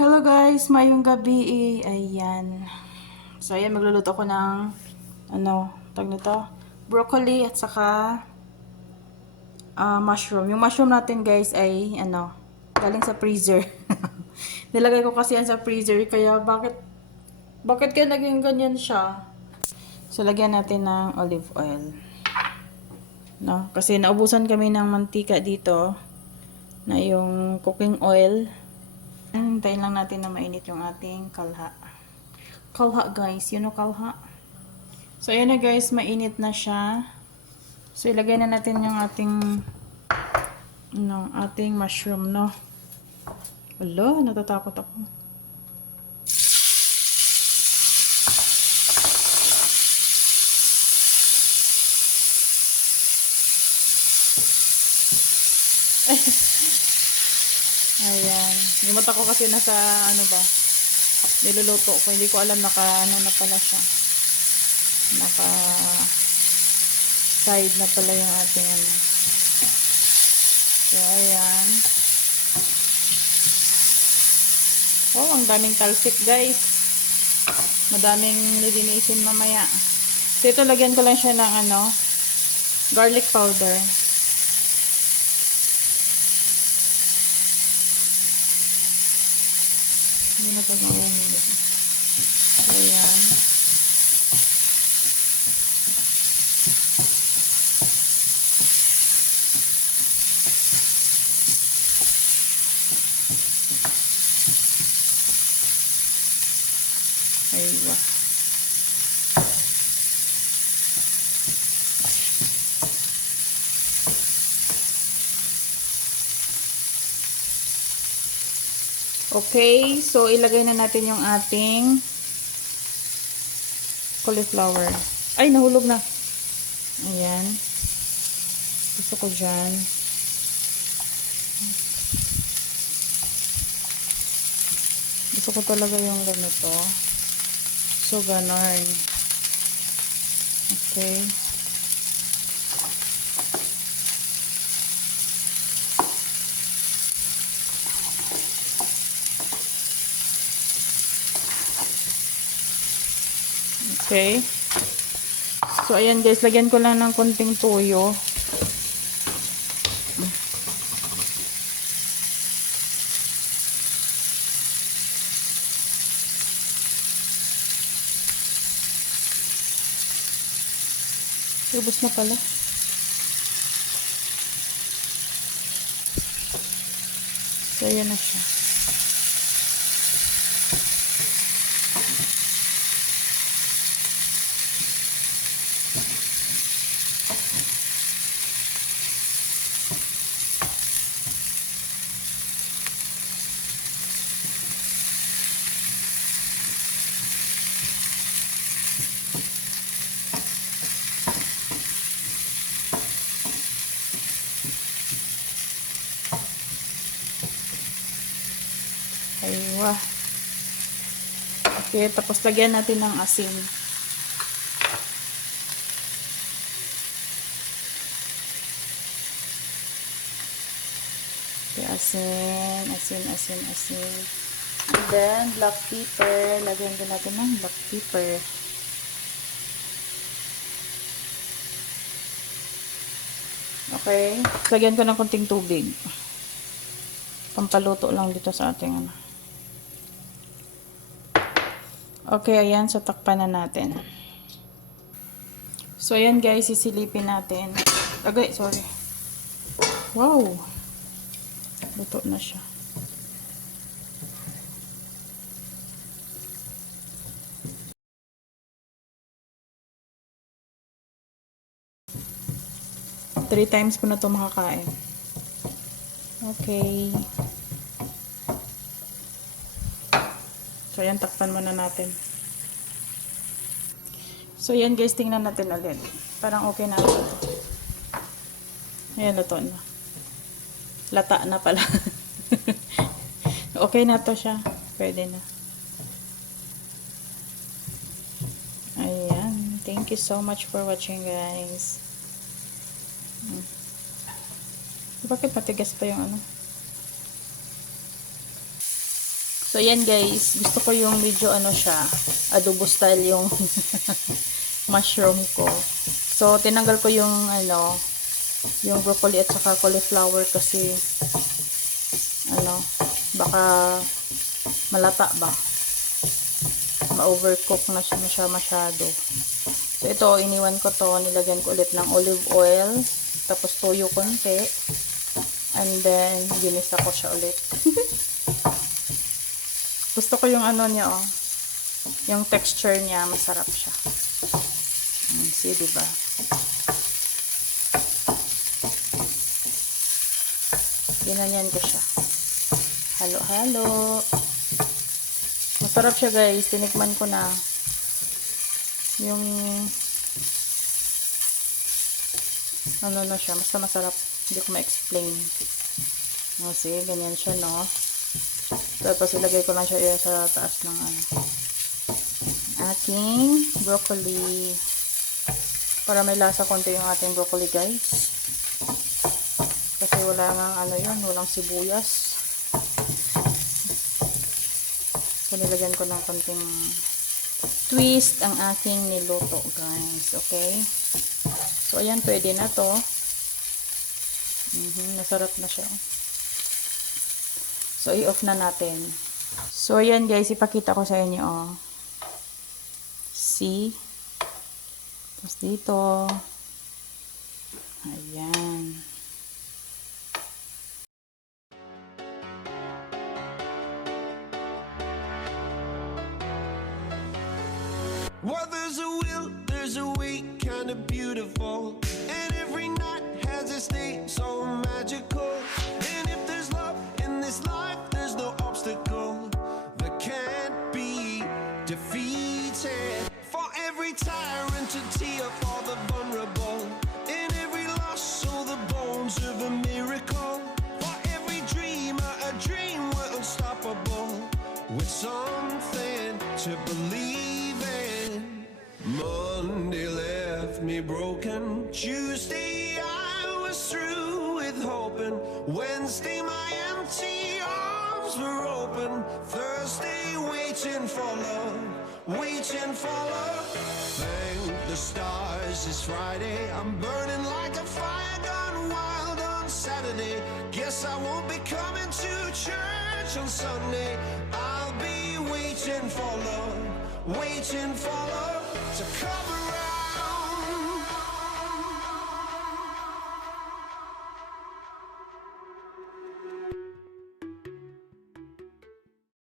Hello guys, mayong gabi ayan. So ayan, magluluto ko ng tag nito, broccoli at saka mushroom. Yung mushroom natin guys ay galing sa freezer. Nilagay ko kasi yan sa freezer kaya bakit kaya naging ganyan siya? So lagyan natin ng olive oil. No, kasi naubusan kami ng mantika dito na yung cooking oil. Hintayin lang natin na mainit yung ating kalha. Kalha guys, you know kalha? So ayan na guys, mainit na siya. So ilagay na natin yung ating mushroom, no. Wala, natatakot ako. Ayan. Yung mata ko kasi nasa niluluto ko. Hindi ko alam na pala siya. Naka side na pala yung ating So ayan. Oh, ang daming talsik guys. Madaming lilinisin mamaya. So ito lagyan ko lang siya ng garlic powder. Hindi na pag mauhulog. So ayan. Aywa. Okay, so ilagay na natin yung ating cauliflower. Ay, nahulog na. Ayan. Gusto ko dyan. Gusto ko talaga yung ganito. So, ganon. Okay. Okay. So, ayan guys. Lagyan ko lang ng konting toyo. Ubus na pala. So, ayan na siya. Aywa. Okay, tapos lagyan natin ng asin. Okay, asin. And then, black pepper. Lagyan din natin ng black pepper. Okay. Lagyan ko ng konting tubig. Pampaluto lang dito sa ating Okay, ayan. So, takpan na natin. So, ayan guys. Sisilipin natin. Okay, sorry. Wow. Luto na siya. Three times ko na ito makakain. Okay. So, ayan. Takpan muna natin. So, ayan guys. Tingnan natin ulit. Parang okay na ito. Ayan, luto na. Lata na pala. Okay na to siya. Pwede na. Ayan. Thank you so much for watching guys. Bakit matigas pa yung So, yan guys. Gusto ko yung medyo ano siya, adobo style yung mushroom ko. So, tinanggal ko yung ano, yung broccoli at saka cauliflower kasi ano, baka malata ba? Ma-overcook na siya masyado. So, ito, iniwan ko to. Nilagyan ko ulit ng olive oil. Tapos, toyo konti. And then, ginisa ko siya ulit. Gusto ko yung ano niya, oh. Yung texture niya, masarap siya. See, diba? Ginanyan ko siya. Halo-halo. Masarap siya guys. Tinikman ko na. Yung ano na siya. Basta masarap. Hindi ko ma-explain. See, ganyan siya, no? Tapos ilagay ko lang siya sa taas ng ano, aking broccoli. Para may lasa konti yung ating broccoli guys. Kasi wala nga ano yun, walang sibuyas. So nilagyan ko ng konting twist ang aking niluto guys. Okay. So ayan, pwede na to. Masarap na siya. So, i-off na natin. So, ayan guys, ipakita ko sa inyo, oh. See? Tapos dito. Ayan. Well, there's a will, there's a way, kind of beautiful. And every night has a state so magical. And if there's love in this life, there's no obstacle that can't be defeated. For every tyrant to tear for the vulnerable. In every loss, so the bones of a miracle. For every dreamer, a dream we're unstoppable. With something to believe in. Monday left me broken. Tuesday I was through with hoping. Wednesday my empty arms were open. Thursday waiting for love, waiting for love. Thank the stars it's Friday. I'm burning like a fire gone wild on Saturday. Guess I won't be coming to church on Sunday. I'll be waiting for love, waiting for love to come around.